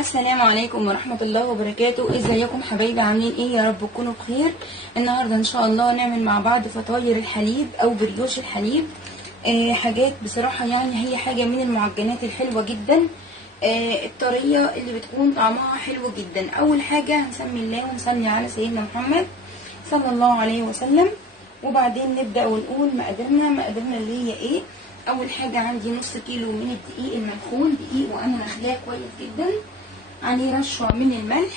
السلام عليكم ورحمة الله وبركاته. ازيكم حبايبي؟ عاملين ايه؟ يا رب تكونوا بخير. النهاردة ان شاء الله نعمل مع بعض فطاير الحليب او بريوش الحليب. حاجات بصراحة يعني هي حاجة من المعجنات الحلوة جدا، الطرية اللي بتكون طعمها حلو جدا. اول حاجة هنسمي الله ونصلي على سيدنا محمد صلى الله عليه وسلم، وبعدين نبدأ ونقول مقاديرنا اللي هي ايه. اول حاجة عندي نص كيلو من الدقيق المنخول، دقيق وانا نخلاه كويس جدا، عليه رشوة من الملح،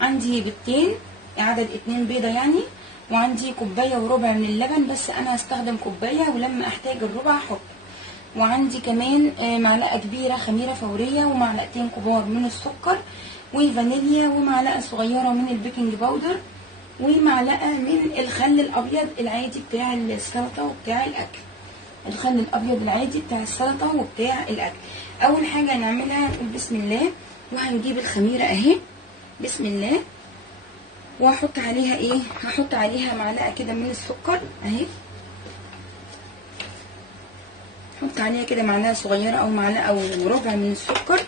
عندي بيضتين عدد 2 بيضة يعني، وعندي كوباية وربع من اللبن، بس انا هستخدم كوباية ولما احتاج الربع احط، وعندي كمان معلقة كبيرة خميرة فورية، ومعلقتين كبار من السكر وفانيليا، ومعلقة صغيرة من البيكنج باودر، ومعلقة من الخل الابيض العادي بتاع السلطة وبتاع الاكل. الخل الابيض العادي بتاع السلطة وبتاع الاكل. اول حاجة هنعملها نقول بسم الله، وهنجيب الخميرة اهي بسم الله، وهحط عليها ايه، هحط عليها معلقة كده من السكر اهي، هحط عليها كده معلقة صغيرة او معلقة وربع من السكر،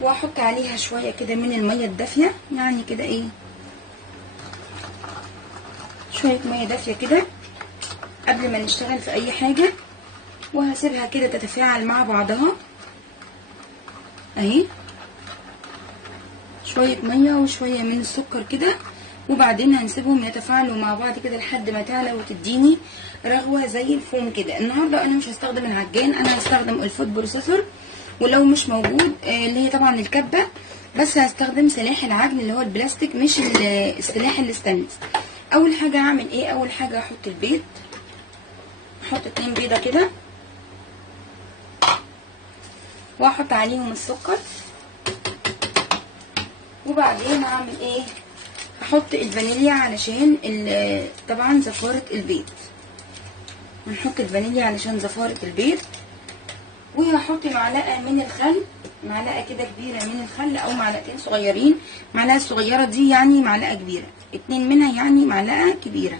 وهحط عليها شوية كده من المية الدافية، يعني كده ايه شوية مية دافية كده قبل ما نشتغل في اي حاجة، وهسيبها كده تتفاعل مع بعضها اهي، شوية مية وشوية من السكر كده، وبعدين هنسيبهم يتفاعلوا مع بعض كده لحد ما تعلى وتديني رغوة زي الفوم كده. النهاردة انا مش هستخدم العجان، انا هستخدم الفود بروسيسور، ولو مش موجود اللي هي طبعا الكبة، بس هستخدم سلاح العجن اللي هو البلاستيك مش السلاح الستانلس. اول حاجة هعمل ايه، اول حاجة هحط البيض، هحط 2 بيضة كده، واحط عليهم السكر، وبعدين هعمل ايه، هحط الفانيليا علشان طبعا زفارة البيض، هنحط الفانيليا علشان زفارة البيض، وهحط معلقة من الخل، معلقة كده كبيرة من الخل او معلقتين صغيرين، معلقة صغيرة دي يعني معلقة كبيرة، 2 منها يعني معلقة كبيرة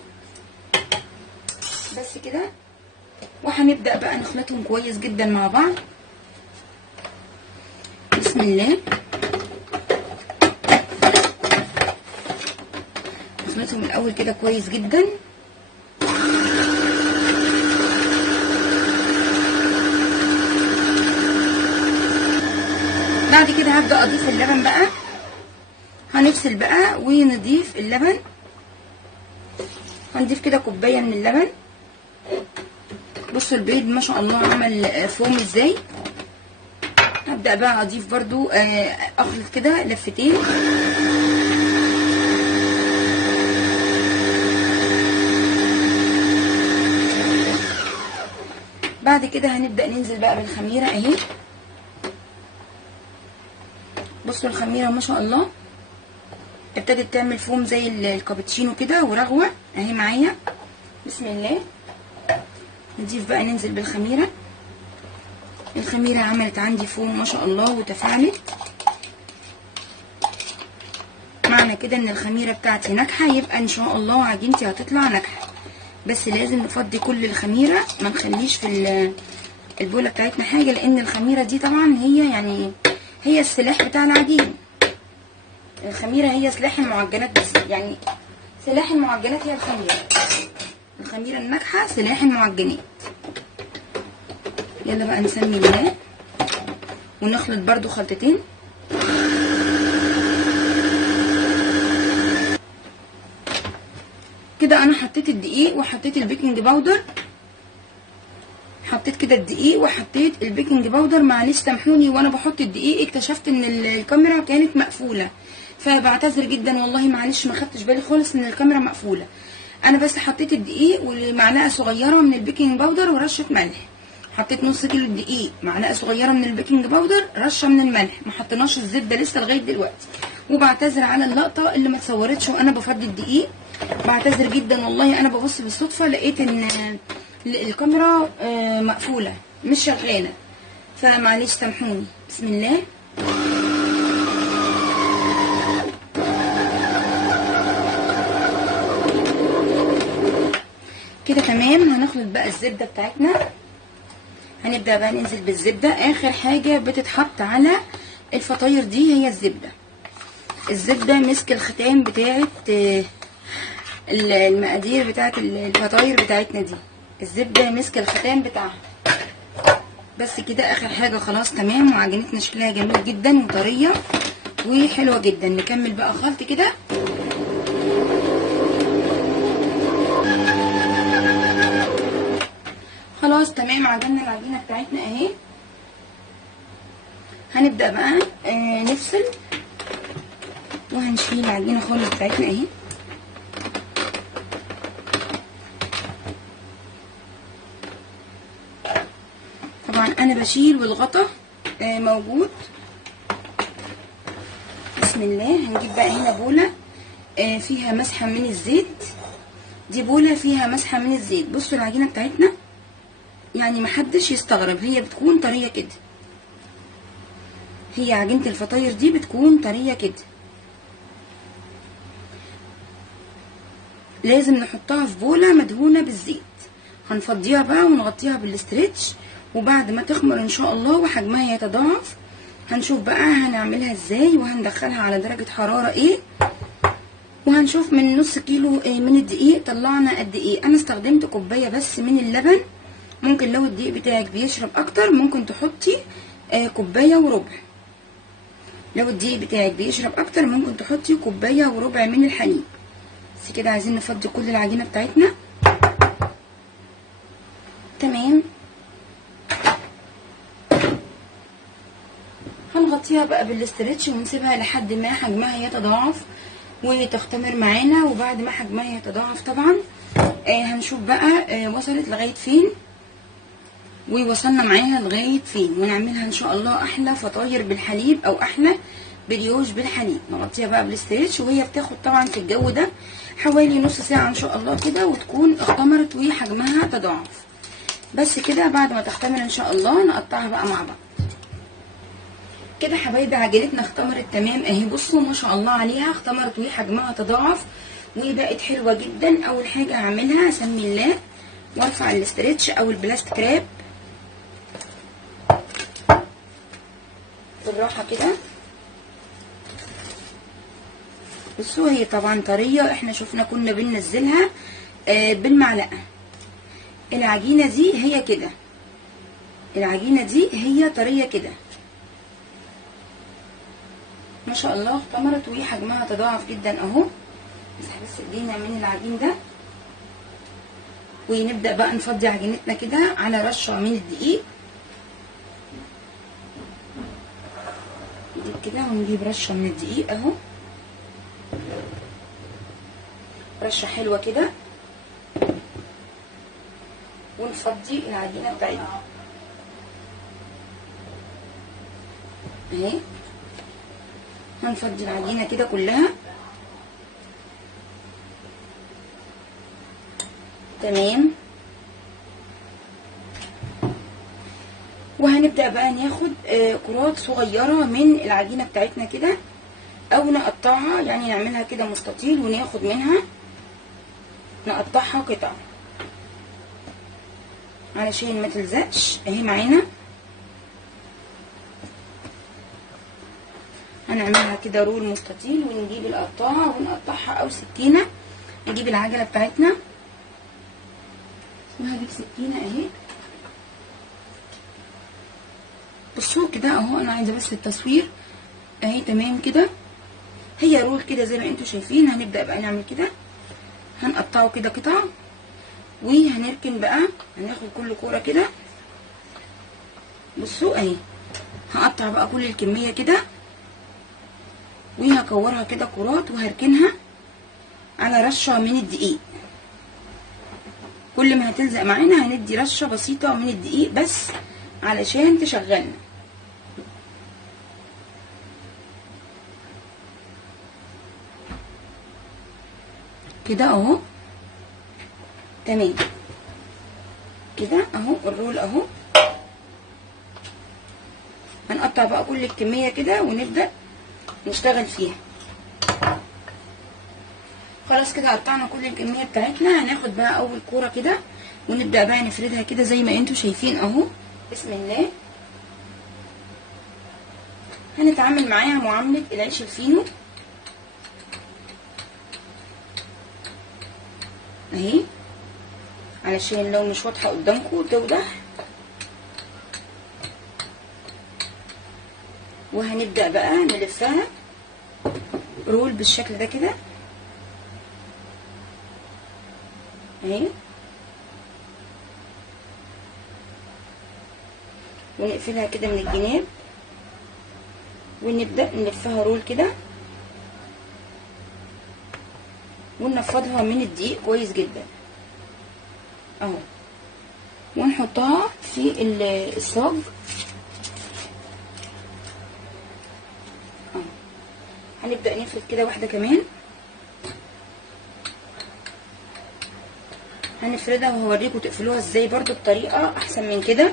بس كده. وهنبدأ بقى نخلطهم كويس جدا مع بعض بسم الله، نخلطهم الاول كده كويس جدا. بعد كده هبدأ اضيف اللبن بقى، هنفصل بقى ونضيف اللبن، هنضيف كده كوباية من اللبن. بصوا البيض ما شاء الله عمل فوم ازاي. هبدأ بقى اضيف برضو اخلط كده لفتين، بعد كده هنبدأ ننزل بقى بالخميرة اهي. بصوا الخميرة ما شاء الله ابتدت تعمل فوم زي الكابتشينو كده ورغوة اهي معايا بسم الله. نضيف بقى ننزل بالخميرة، الخميرة عملت عندي فوم ما شاء الله وتفاعلت، معنى كده ان الخميرة بتاعتي ناجحة، يبقى ان شاء الله عجينتي هتطلع ناجحة. بس لازم نفضي كل الخميرة، ما نخليش في البولة بتاعتنا حاجة، لان الخميرة دي طبعا هي يعني هي السلاح بتاع العجين. الخميرة هي سلاح المعجنات، بس يعني سلاح المعجنات هي الخميرة الناجحة سلاح المعجنات. يلا بقى نسمي الله ونخلط برضو خلطتين كده. انا حطيت الدقيق وحطيت البيكنج باودر، حطيت كده الدقيق وحطيت البيكنج باودر. معلش سامحوني وانا بحط الدقيق اكتشفت ان الكاميرا كانت مقفوله، فبعتذر جدا والله، معلش ما خدتش بالي خالص ان الكاميرا مقفوله. انا بس حطيت الدقيق ومعلقه صغيره من البيكنج باودر ورشه ملح، حطيت نص كيلو الدقيق، معلقه صغيره من البيكنج باودر، رشه من الملح، ما حطيناش الزبده لسه لغايه دلوقتي. وبعتذر على اللقطه اللي ما اتصورتش وانا بفضي الدقيق، بعتذر جدا والله. انا ببص بالصدفه لقيت ان الكاميرا مقفوله مش شغاله، فمعلش سامحوني. بسم الله كده تمام. هنخلط بقى الزبده بتاعتنا، هنبدا بقى ننزل بالزبده، اخر حاجه بتتحط على الفطاير دي هي الزبده. الزبده مسك الختام بتاعه المقادير بتاعه الفطاير بتاعتنا دي. الزبده مسك الختام بتاعها. بس كده اخر حاجه خلاص تمام. وعجينتنا شكلها جميل جدا وطريه وحلوه جدا. نكمل بقى خلط كده. خلاص تمام. عجننا العجينه بتاعتنا اهي. هنبدا بقى نفصل وهنشيل العجينه خالص بتاعتنا اهي. طبعا انا بشيل والغطا موجود. بسم الله. هنجيب بقى هنا بوله فيها مسحه من الزيت. دي بوله فيها مسحه من الزيت. بصوا العجينه بتاعتنا يعني محدش يستغرب، هي بتكون طريه كده. هي عجينه الفطاير دي بتكون طريه كده. لازم نحطها في بوله مدهونه بالزيت. هنفضيها بقى ونغطيها بالاسترتش، وبعد ما تخمر ان شاء الله وحجمها يتضاعف هنشوف بقى هنعملها ازاي وهندخلها على درجه حراره ايه. وهنشوف من نص كيلو من الدقيق طلعنا قد ايه. انا استخدمت كوبايه بس من اللبن. ممكن لو الدقيق بتاعك بيشرب اكتر ممكن تحطي كوبايه وربع. لو الدقيق بتاعك بيشرب اكتر ممكن تحطي كوبايه وربع من الحليب. بس كده عايزين نفضي كل العجينه بتاعتنا. تمام. هنغطيها بقى بالاسترتش ونسيبها لحد ما حجمها يتضاعف وتختمر معانا. وبعد ما حجمها يتضاعف طبعا هنشوف بقى وصلت لغايه فين ووصلنا معاها لغايه فين، ونعملها ان شاء الله احلى فطاير بالحليب او احلى بريوش بالحليب. نغطيها بقى بالاسترتش وهي بتاخد طبعا في الجو ده حوالي نص ساعه ان شاء الله كده وتكون اختمرت وحجمها تضاعف. بس كده بعد ما تختمر ان شاء الله نقطعها بقى مع بعض. كده حبايبي عجينتنا اختمرت تمام اهي. بصوا ما شاء الله عليها اختمرت وحجمها تضاعف وبقت حلوه جدا. اول حاجه هعملها اسمي الله وارفع الاسترتش او البلاستيك راب بالراحه كده. بصوا هي طبعا طريه. احنا شفنا كنا بننزلها بالمعلقه. العجينه دي هي كده. العجينه دي هي طريه كده ما شاء الله. اختمرت وحجمها تضاعف جدا اهو. نسحب بس ايدينا من العجين ده ونبدا بقى نفضي عجينتنا كده على رشه من الدقيق. نجيب كده ونجيب رشه من الدقيق اهو. رشه حلوه كده ونفضي العجينه بتاعتنا اهي. هنفضي العجينه كده كلها. تمام. وهنبدا بقى ناخد كرات صغيره من العجينه بتاعتنا كده او نقطعها، يعني نعملها كده مستطيل وناخد منها نقطعها قطع علشان ما تلزقش اهي معانا. هنعملها كده رول مستطيل ونجيب القطاعه ونقطعها او سكينه. نجيب العجله بتاعتنا وهجيب سكينه اهي. بصوا كده اهو. انا عايزه بس التصوير اهي. تمام كده. هي رول كده زي ما انتم شايفين. هنبدا بقى نعمل كده. هنقطعه كده قطع وهنركن بقى. هناخد كل كوره كده. بصوا اهي. هقطع بقى كل الكميه كده وهكورها كده كرات وهركنها على رشه من الدقيق. كل ما هتلزق معانا هندي رشه بسيطه من الدقيق بس علشان تشغلنا كده اهو. تمام كده اهو. الرول اهو. هنقطع بقى كل الكميه كده ونبدا نشتغل فيها. خلاص كده قطعنا كل الكميه بتاعتنا. هناخد بقى اول كوره كده ونبدا بقى نفردها كده زي ما انتم شايفين اهو. بسم الله. هنتعامل معاها معاملة العيش الفينو اهي، علشان لو مش واضحة قدامكم توضح. وهنبدأ بقى نلفها رول بالشكل ده كده اهي، ونقفلها كده من الجناب، ونبدأ نلفها رول كده وننفضها من الدقيق كويس جدا اهو، ونحطها في الصاج اهو. هنبدأ نفرد كده واحدة كمان، هنفردها وهوريكم تقفلوها ازاي برضو بطريقة احسن من كده.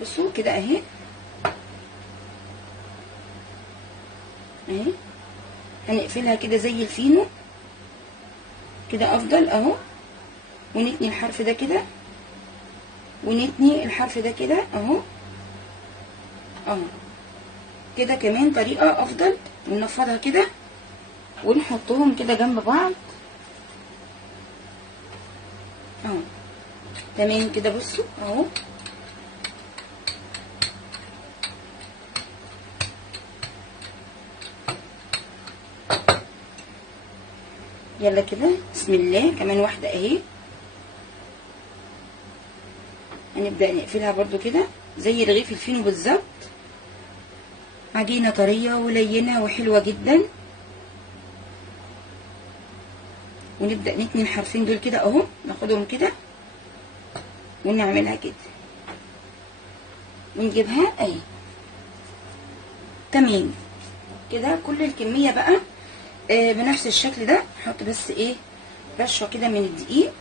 بصوا كده اهي اهي، هنقفلها كده زي الفينو كده افضل اهو، ونتني الحرف ده كده ونتني الحرف ده كده اهو اهو كده، كمان طريقة افضل، وننفضها كده ونحطهم كده جنب بعض اهو تمام كده. بصوا اهو يلا كده بسم الله، كمان واحدة اهي، هنبدأ نقفلها برضو كده زي رغيف الفينو بالظبط. عجينة طرية ولينة وحلوة جدا، ونبدأ نتني الحرفين دول كده اهو، ناخدهم كده ونعملها كده ونجيبها اهي تمام كده. كل الكمية بقى بنفس الشكل ده، نحط بس ايه رشة كده من الدقيق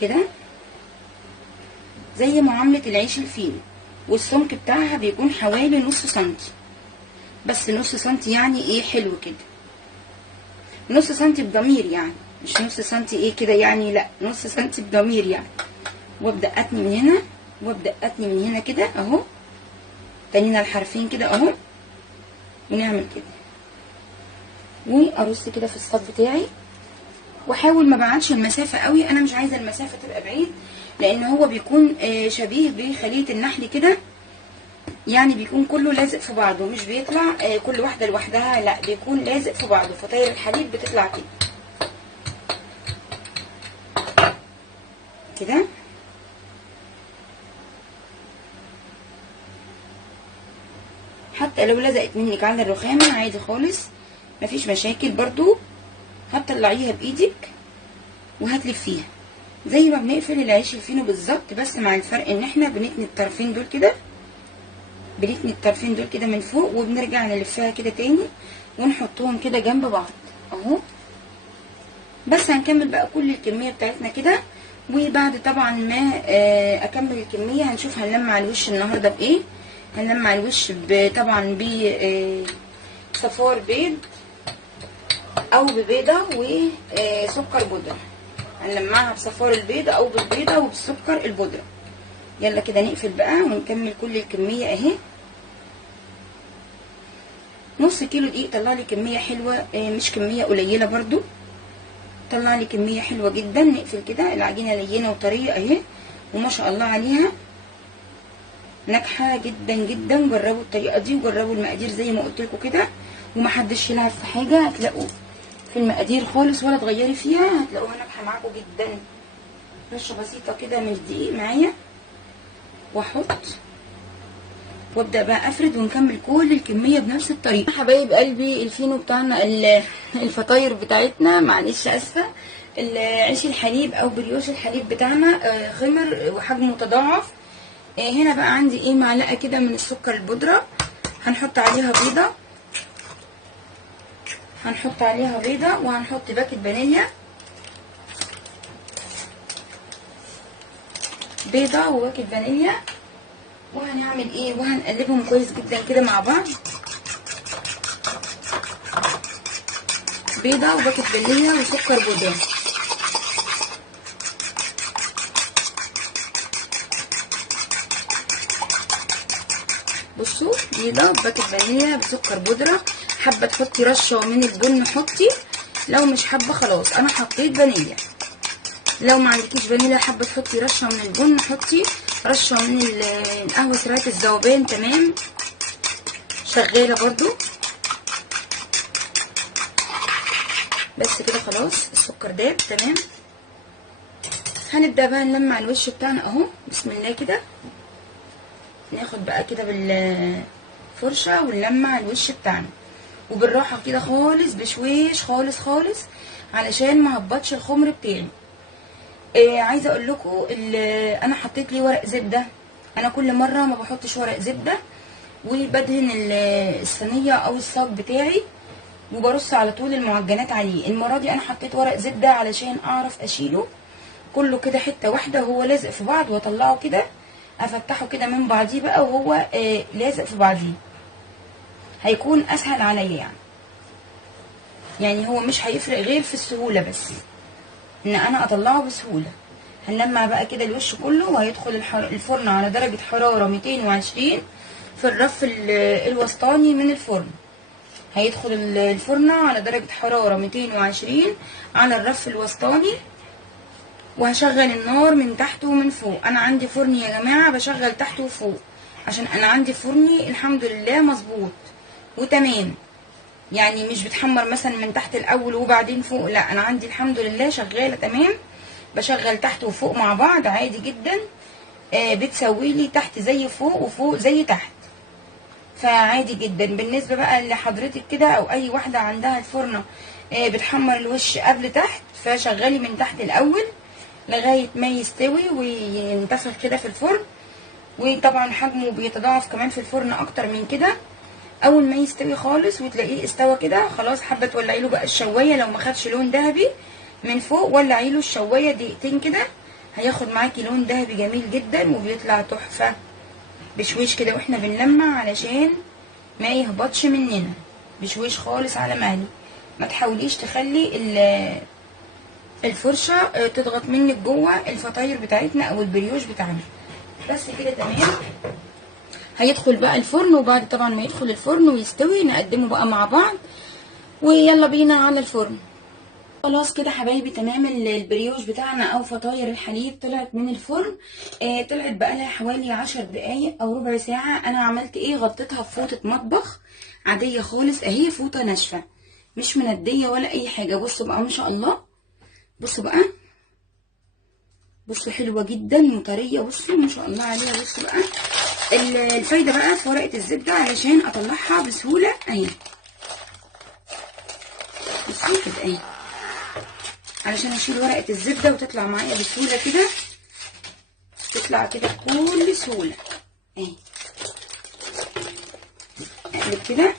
كده زي معاملة العيش الفينو، والسمك بتاعها بيكون حوالي نص سنتي، بس نص سنتي يعني ايه حلو كده، نص سنتي بضمير يعني، مش نص سنتي ايه كده يعني، لا نص سنتي بضمير يعني. وابدأ اتني من هنا وابدأ اتني من هنا كده اهو، تنينا الحرفين كده اهو، ونعمل كده وارص كده في الصاج بتاعي، واحاول ما بعدش المسافة قوي، انا مش عايزة المسافة تبقى بعيد، لان هو بيكون شبيه بخلية النحل كده، يعني بيكون كله لازق في بعضه، مش بيطلع كل واحدة لوحدها، لا بيكون لازق في بعضه، فطاير الحليب بتطلع كده كده. حتى لو لزقت منك على الرخامة عادي خالص، مفيش مشاكل برضو، هتطلعيها بايدك وهتلفيها زي ما بنقفل العيش الفينو بالظبط، بس مع الفرق ان احنا بنتني الطرفين دول كده، بنتني الطرفين دول كده من فوق، وبنرجع نلفها كده تاني ونحطهم كده جنب بعض اهو. بس هنكمل بقى كل الكمية بتاعتنا كده، وبعد طبعا ما اكمل الكمية هنشوف هنلمع الوش النهاردة بايه. هنلمع الوش طبعا بصفار بيض او ببيضة وسكر بودرة، هنلمعها بصفار البيضة او بالبيضة وبالسكر البودرة. يلا كده نقفل بقى ونكمل كل الكمية اهي. نص كيلو دقيق طلع لي كمية حلوة، مش كمية قليلة برضو، طلع لي كمية حلوة جدا. نقفل كده، العجينة لينة وطرية اهي، وما شاء الله عليها ناجحة جدا جدا. جربوا الطريقة دي وجربوا المقادير زي ما قلت لكم كده، ومحدش يلعب في حاجة، هتلاقوا في المقادير خالص ولا تغيري فيها، هتلاقوها ناجحة معاكم جدا. رشة بسيطة كده من الدقيق معايا، واحط وابدا بقى افرد ونكمل كل الكميه بنفس الطريقه. حبايب قلبي الفينو بتاعنا، الفطاير بتاعتنا، معلش اسفه، العيش الحليب او بريوش الحليب بتاعنا خمر وحجمه تضاعف. هنا بقى عندي ايه معلقه كده من السكر البودره، هنحط عليها بيضه، هنحط عليها بيضه، وهنحط باكت فانيليا بيضه وباكت فانيليا، وهنعمل ايه وهنقلبهم كويس جدا كده مع بعض. بيضه وباكت فانيليا وسكر بودره. بصوا بيضه وباكت فانيليا بسكر بودره. حابه تحطي رشه من البن حطي، لو مش حابه خلاص انا حطيت فانيليا. لو ما عندكيش فانيليا حابه تحطي رشه من البن حطي، رشه من القهوه سريعه الذوبان تمام شغاله برضو. بس كده خلاص السكر داب تمام. هنبدا بقى نلمع الوش بتاعنا اهو. بسم الله كده ناخد بقى كده بالفرشه ونلمع الوش بتاعنا، وبالراحه كده خالص بشويش خالص خالص علشان ما هبطش الخمر بتاعي. عايزه اقول لكم انا حطيت لي ورق زبده. انا كل مره ما بحطش ورق زبده، وبدهن الصينيه او الصاج بتاعي وبرص على طول المعجنات عليه. المره دي انا حطيت ورق زبده علشان اعرف اشيله كله كده حته واحده وهو لازق في بعض، واطلعه كده افتحه كده من بعضيه بقى وهو لازق في بعضيه، هيكون اسهل عليا يعني هو مش هيفرق غير في السهوله، بس ان انا اطلعه بسهوله. هنلمع بقى كده الوش كله، وهيدخل الفرن على درجه حراره 220 في الرف الوسطاني من الفرن. هيدخل الفرن على درجه حراره 220 على الرف الوسطاني، وهشغل النار من تحت ومن فوق. انا عندي فرن يا جماعه بشغل تحت وفوق، عشان انا عندي فرني الحمد لله مظبوط وتمام، يعني مش بتحمر مثلا من تحت الاول وبعدين فوق، لا انا عندي الحمد لله شغاله تمام. بشغل تحت وفوق مع بعض عادي جدا. بتسوي لي تحت زي فوق وفوق زي تحت، فعادي جدا. بالنسبه بقى لحضرتك كده او اي واحده عندها الفرنه بتحمر الوش قبل تحت، فشغلي من تحت الاول لغايه ما يستوي وينتفخ كده في الفرن. وطبعا حجمه بيتضاعف كمان في الفرن اكتر من كده. اول ما يستوي خالص وتلاقيه استوى كده خلاص، حابه تولعي له بقى الشوايه لو ما خدش لون ذهبي من فوق، ولعي له الشوايه دقيقتين كده هياخد معاكي لون ذهبي جميل جدا وبيطلع تحفه. بشويش كده واحنا بنلمع علشان ما يهبطش مننا، بشويش خالص على مهلي. ما تحاوليش تخلي الفرشه تضغط منك جوه الفطاير بتاعتنا او البريوش بتاعنا. بس كده تمام. هيدخل بقى الفرن، وبعد طبعا ما يدخل الفرن ويستوي نقدمه بقى مع بعض، ويلا بينا على الفرن. خلاص كده حبايبي تمام. البريوش بتاعنا او فطاير الحليب طلعت من الفرن. طلعت بقى لها حوالي 10 دقايق او ربع ساعه. انا عملت ايه؟ غطيتها بفوطه مطبخ عاديه خالص اهي، فوطه ناشفه مش منديه ولا اي حاجه. بصوا بقى ما شاء الله، بصوا بقى، بصوا حلوه جدا وطريه، بصوا ما شاء الله عليها. بصوا بقى الفايده بقى في ورقه الزبده علشان اطلعها بسهوله اهي. بصوا كده اهي علشان اشيل ورقه الزبده وتطلع معايا بسهوله كده، تطلع كده بكل سهوله اهي. اقلب كده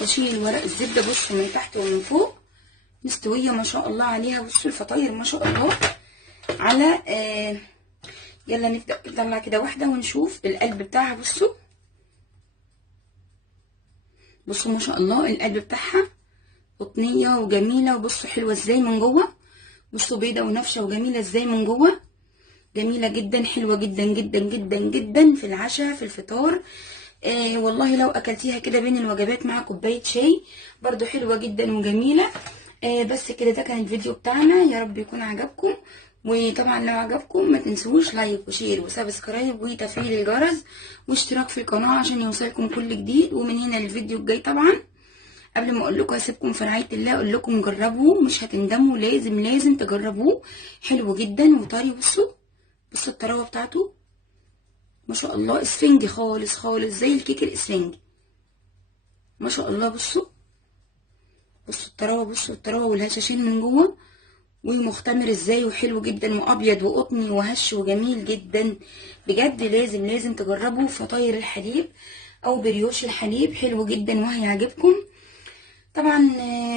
واشيل ورق الزبده. بصوا من تحت ومن فوق مستويه ما شاء الله عليها. بصوا الفطاير ما شاء الله على يلا نبدا نطلع كده واحده ونشوف القلب بتاعها. بصوا بصوا ما شاء الله القلب بتاعها قطنيه وجميله، وبصوا حلوه ازاي من جوه. بصوا بيضه ونافشه وجميله ازاي من جوه، جميله جدا حلوه جدا جدا جدا جدا في العشاء في الفطار. والله لو اكلتيها كده بين الوجبات مع كوبايه شاي برضو حلوه جدا وجميله. بس كده ده كان الفيديو بتاعنا، يا رب يكون عجبكم. وطبعا لو عجبكم ما تنسوش لايك وشير وسبسكرايب وتفعيل الجرس واشتراك في القناه عشان يوصلكم كل جديد. ومن هنا للفيديو الجاي طبعا قبل ما اقول لكم هسيبكم في رعايه الله، اقول لكم جربوه مش هتندموا، لازم لازم تجربوه، حلو جدا وطري. بصوا بصوا الطراوه بتاعته ما شاء الله، اسفنجي خالص خالص زي الكيك الاسفنجي ما شاء الله. بصوا بصوا الطراوه، بصوا الطراوه والهشاشين من جوه ومختمر ازاي وحلو جدا وابيض وقطني وهش وجميل جدا. بجد لازم لازم تجربوا فطاير الحليب او بريوش الحليب، حلو جدا وهيعجبكم طبعا.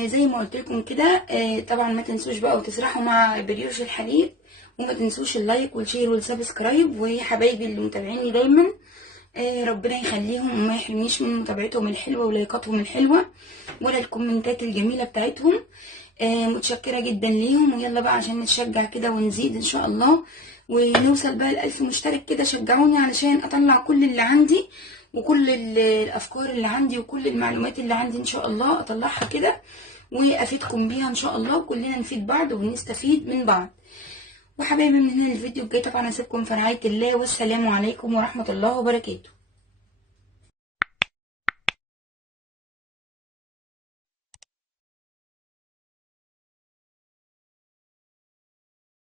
زي ما قلت لكم كده طبعا ما تنسوش بقى وتسرحوا مع بريوش الحليب وما تنسوش اللايك والشير والسبسكرايب. وحبايبي اللي متابعيني دايما ربنا يخليهم وما يحرمنيش من متابعتهم الحلوه ولايكاتهم الحلوه ولا الكومنتات الجميله بتاعتهم. متشكره جدا ليهم. ويلا بقى عشان نتشجع كده ونزيد ان شاء الله ونوصل بقى ل1000 مشترك كده. شجعوني علشان اطلع كل اللي عندي وكل الافكار اللي عندي وكل المعلومات اللي عندي ان شاء الله اطلعها كده وافيدكم بيها ان شاء الله، وكلنا نفيد بعض ونستفيد من بعض. وحبايبي من هنا الفيديو الجاي طبعا هسيبكم في رعايه الله، والسلام عليكم ورحمه الله وبركاته.